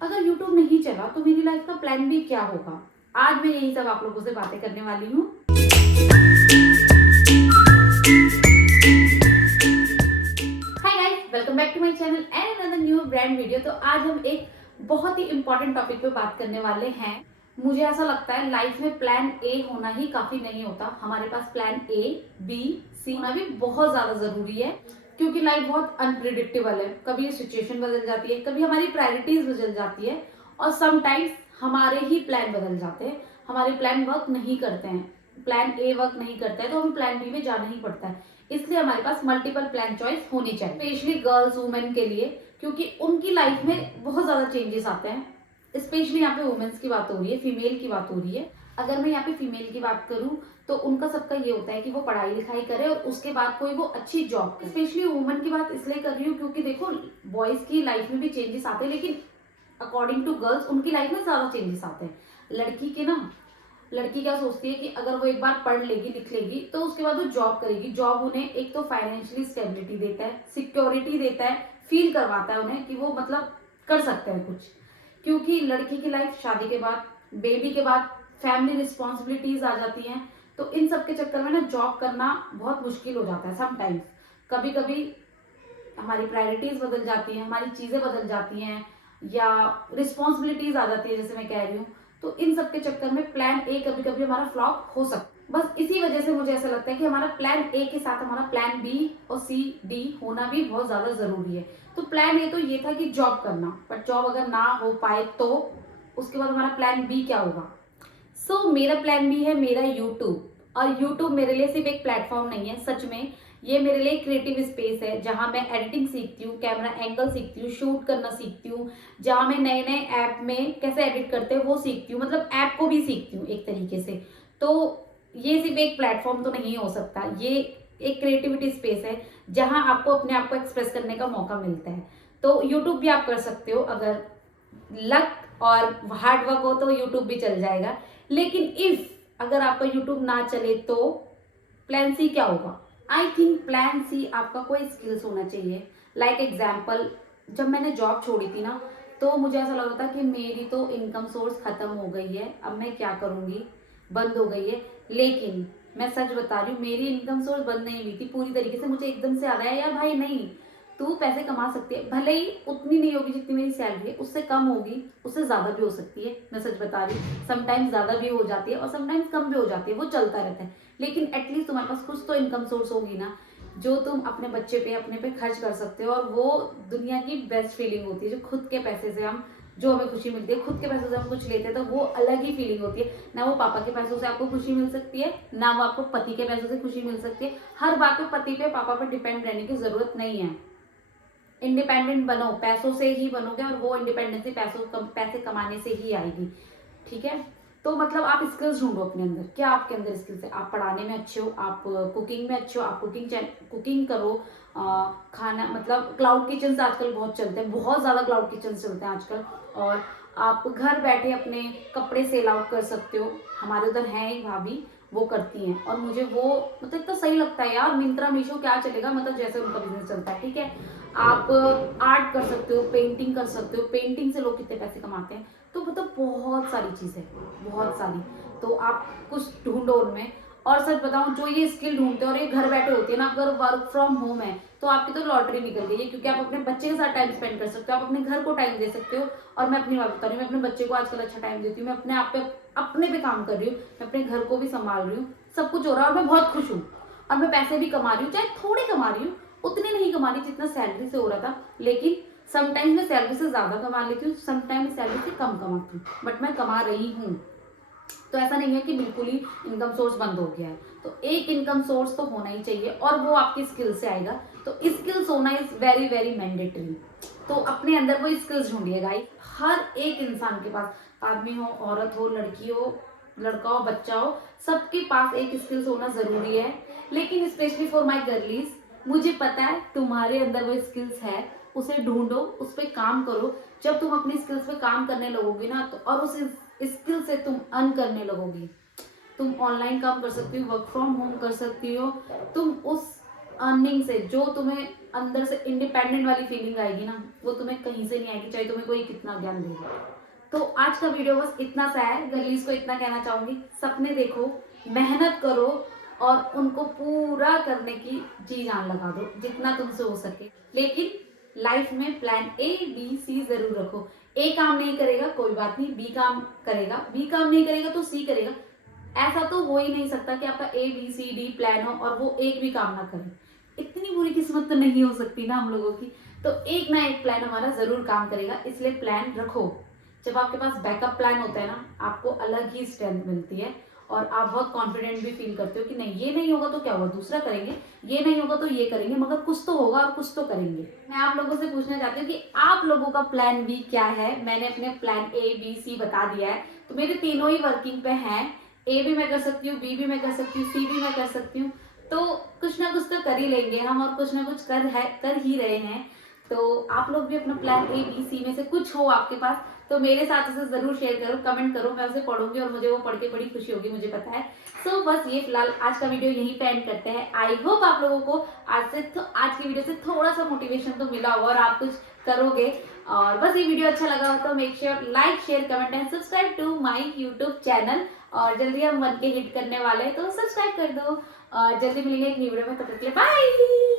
अगर यूट्यूब नहीं चला तो मेरी लाइफ का प्लान बी क्या होगा। आज मैं यही सब आप लोगों से बातें करने वाली हूँ। Hi guys, welcome back to my channel and another new brand video. तो आज हम एक बहुत ही इंपॉर्टेंट टॉपिक पे बात करने वाले हैं। मुझे ऐसा लगता है लाइफ में प्लान ए होना ही काफी नहीं होता, हमारे पास प्लान ए बी सी होना भी बहुत ज्यादा जरूरी है। क्योंकि लाइफ बहुत अनप्रिडिक्टेबल है, कभी सिचुएशन बदल जाती है, कभी हमारी प्रायोरिटीज बदल जाती है और समटाइम्स हमारे ही प्लान बदल जाते हैं, हमारे प्लान वर्क नहीं करते हैं, प्लान ए वर्क नहीं करता है तो हमें प्लान बी में जाना ही पड़ता है। इसलिए हमारे पास मल्टीपल प्लान चॉइस होनी चाहिए, स्पेशली गर्ल्स वुमेन के लिए, क्योंकि उनकी लाइफ में बहुत ज्यादा चेंजेस आते हैं। स्पेशली यहाँ पे वुमेन्स की बात हो रही है, फीमेल की बात हो रही है। अगर मैं यहाँ पे फीमेल की बात करूँ तो उनका सबका ये होता है कि वो पढ़ाई लिखाई करे और उसके बाद कोई वो अच्छी जॉब करे। स्पेशली वुमेन की बात इसलिए कर रही हूँ क्योंकि देखो, बॉयज की लाइफ में भी चेंजेस आते हैं, लेकिन अकॉर्डिंग टू गर्ल्स उनकी लाइफ में ज्यादा चेंजेस आते हैं। लड़की क्या सोचती है कि अगर वो एक बार पढ़ लेगी लिख लेगी तो उसके बाद वो जॉब करेगी। जॉब उन्हें एक तो फाइनेंशियली स्टेबिलिटी देता है, सिक्योरिटी देता है, फील करवाता है उन्हें कि वो मतलब कर सकते हैं कुछ। क्योंकि लड़की की लाइफ शादी के बाद, बेबी के बाद फैमिली रिस्पॉन्सिबिलिटीज आ जाती हैं, तो इन सब के चक्कर में ना जॉब करना बहुत मुश्किल हो जाता है समटाइम्स। कभी कभी हमारी प्रायोरिटीज बदल जाती हैं, हमारी चीजें बदल जाती हैं या रिस्पॉन्सिबिलिटीज आ जाती है, जैसे मैं कह रही हूँ। तो इन सब के चक्कर में प्लान ए कभी कभी हमारा फ्लॉप हो सकता है। बस इसी वजह से मुझे ऐसा लगता है कि हमारा प्लान ए के साथ हमारा प्लान बी और सी डी होना भी बहुत ज्यादा जरूरी है। तो प्लान ए तो ये था कि जॉब करना, बट जॉब अगर ना हो पाए तो उसके बाद हमारा प्लान बी क्या होगा। मेरा प्लान बी है मेरा यूट्यूब। और यूट्यूब मेरे लिए सिर्फ एक प्लेटफॉर्म नहीं है, सच में ये मेरे लिए क्रिएटिव स्पेस है, जहां मैं एडिटिंग सीखती हूँ, कैमरा एंगल सीखती हूँ, शूट करना सीखती हूँ, जहां मैं नए नए ऐप में कैसे एडिट करते हैं वो सीखती हूँ, मतलब ऐप को भी सीखती हूँ एक तरीके से। तो ये सिर्फ एक प्लेटफॉर्म तो नहीं हो सकता, ये एक क्रिएटिविटी स्पेस है जहां आपको अपने आप को एक्सप्रेस करने का मौका मिलता है। तो यूट्यूब भी आप कर सकते हो, अगर लक और हार्ड वर्क हो तो यूट्यूब भी चल जाएगा। लेकिन इफ अगर आपका यूट्यूब ना चले तो प्लान सी क्या होगा। आई थिंक प्लान सी आपका कोई स्किल्स होना चाहिए। लाइक एग्जाम्पल, जब मैंने जॉब छोड़ी थी ना तो मुझे ऐसा लग रहा था कि मेरी तो इनकम सोर्स खत्म हो गई है, अब मैं क्या करूंगी, बंद हो गई है। लेकिन मैं सच बता रही हूँ, मेरी इनकम सोर्स बंद नहीं हुई थी पूरी तरीके से। मुझे एकदम से आ रहा है यार भाई नहीं, तू पैसे कमा सकती है, भले ही उतनी नहीं होगी जितनी मेरी सैलरी है, उससे कम होगी, उससे ज्यादा भी हो सकती है। मैं सच बता रही हूँ, समटाइम्स ज्यादा भी हो जाती है और समटाइम्स कम भी हो जाती है, वो चलता रहता है। लेकिन एटलीस्ट तुम्हारे पास कुछ तो इनकम सोर्स होगी ना, जो तुम अपने बच्चे पे अपने पे खर्च कर सकते हो। और वो दुनिया की बेस्ट फीलिंग होती है, जो खुद के पैसे से हम, जो हमें खुशी मिलती है, खुद के पैसों से हम कुछ लेते हैं तो वो अलग ही फीलिंग होती है। ना वो पापा के पैसों से आपको खुशी मिल सकती है, ना वो आपको पति के पैसों से खुशी मिल सकती है। हर बात पे पति पे पापा पे डिपेंड रहने की जरूरत नहीं है। इंडिपेंडेंट बनो, पैसों से ही बनोगे और वो इंडिपेंडेंसी पैसे कमाने से ही आएगी। ठीक है, तो मतलब आप स्किल्स ढूंढो अपने अंदर, क्या आपके अंदर स्किल्स है। आप पढ़ाने में अच्छे हो, आप कुकिंग में अच्छे हो, आप कुकिंग करो। खाना मतलब क्लाउड किचन आजकल बहुत चलते हैं, बहुत ज्यादा क्लाउड किचन चलते हैं आजकल। और आप घर बैठे अपने कपड़े सेल आउट कर सकते हो। हमारे उधर है एक भाभी, वो करती हैं और मुझे वो मतलब इतना सही लगता है यार। मिंत्रा मीशो क्या चलेगा, मतलब जैसे उनका बिजनेस चलता है। ठीक है, आप आर्ट कर सकते हो, पेंटिंग कर सकते हो, पेंटिंग से लोग कितने पैसे कमाते हैं। तो मतलब बहुत सारी चीजें, बहुत सारी। तो आप कुछ ढूंढो उनमें। और सच बताऊं, जो ये स्किल ढूंढते हैं और ये घर बैठे होते हैं ना, अगर वर्क फ्रॉम होम है तो आपकी तो लॉटरी निकल गई है, क्योंकि आप अपने बच्चे के साथ टाइम स्पेंड कर सकते हो, आप अपने घर को टाइम दे सकते हो। और मैं अपनी बात बता रही हूँ, मैं अपने बच्चे को आजकल अच्छा टाइम देती हूँ, मैं अपने आप पे अपने पे काम कर रही हूँ, मैं अपने घर को भी संभाल रही हूँ, सब कुछ हो रहा है और मैं बहुत खुश हूँ। और मैं पैसे भी कमा रही हूँ, चाहे थोड़े कमा रही हूँ, उतने नहीं कमा रही जितना सैलरी से हो रहा था। लेकिन समटाइम्स मैं सैलरी से ज्यादा कमा लेती हूँ, समटाइम्स सैलरी से कम कमाती हूँ, बट मैं कमा रही हूँ। तो ऐसा नहीं है कि बिल्कुल ही इनकम सोर्स बंद हो गया है। तो एक इनकम सोर्स तो होना ही चाहिए और वो आपकी स्किल से आएगा। तो स्किल्स होना इज वेरी वेरी मैंडेटरी। तो अपने अंदर वो स्किल्स ढूंढिए गाइस। हर एक इंसान के पास, आदमी हो, औरत हो, लड़की हो, लड़का हो, बच्चा हो, सबके पास एक स्किल्स होना जरूरी है। लेकिन स्पेशली फॉर माई गर्लीज, मुझे पता है तुम्हारे अंदर वो स्किल्स है, उसे ढूंढो, उस पर काम करो। जब तुम अपनी स्किल्स पे काम करने लगोगी ना तो, और उस स्किल से तुम अर्न करने लगोगी, तुम ऑनलाइन काम कर सकती हो, वर्क फ्रॉम होम कर सकती हो। तुम उस अर्निंग से जो तुम्हें अंदर से इंडिपेंडेंट वाली फीलिंग आएगी ना, वो तुम्हें कहीं से नहीं आएगी, चाहे तुम्हें कोई कितना ज्ञान दे। तो आज का वीडियो बस इतना सा है। गर्लीज को इतना कहना चाहूंगी, सपने देखो, मेहनत करो और उनको पूरा करने की जी जान लगा दो जितना तुमसे हो सके। लेकिन लाइफ में प्लान ए बी सी जरूर रखो। ए काम नहीं करेगा कोई बात नहीं, बी काम करेगा, बी काम नहीं करेगा तो सी करेगा। ऐसा तो हो ही नहीं सकता कि आपका A B C D plan हो और वो एक भी काम ना करे। इतनी बुरी किस्मत तो नहीं हो सकती ना हम लोगों की। तो एक ना एक प्लान हमारा जरूर काम करेगा, इसलिए प्लान रखो। जब आपके पास बैकअप प्लान होता है ना, आपको अलग ही स्ट्रेंथ मिलती है और आप बहुत कॉन्फिडेंट भी फील करते हो कि नहीं, ये नहीं होगा तो क्या हुआ, दूसरा करेंगे, ये नहीं होगा तो ये करेंगे, मगर कुछ तो होगा और कुछ तो करेंगे। मैं आप लोगों से पूछना चाहती हूँ कि आप लोगों का प्लान बी क्या है। मैंने अपने प्लान ए बी सी बता दिया है, तो मेरे तीनों ही वर्किंग पे हैं। ए भी मैं कर सकती हूँ, बी भी मैं कर सकती हूँ, सी भी मैं कर सकती हूँ। तो कुछ ना कुछ तो कर ही लेंगे हम, और कुछ ना कुछ कर ही रहे हैं। तो आप लोग भी अपना प्लान ए बी सी में से कुछ हो आपके पास, तो मेरे साथ उसे जरूर शेयर करो, कमेंट करो, मैं उसे पढ़ूंगी और मुझे वो पढ़ के बड़ी खुशी होगी, मुझे पता है। सो बस ये फिलहाल आज का वीडियो यहीं पे एंड करते हैं। आई होप आप लोगों को आज की वीडियो से थोड़ा सा मोटिवेशन तो मिला होगा और आप कुछ करोगे। और बस ये वीडियो अच्छा लगा हो तो make sure like share comment and subscribe to my YouTube channel. और जल्दी हम 1K हिट करने वाले हैं, तो सब्सक्राइब कर दो। और जल्दी मिलेंगे एक न्यू वीडियो में, तब तक के लिए बाय।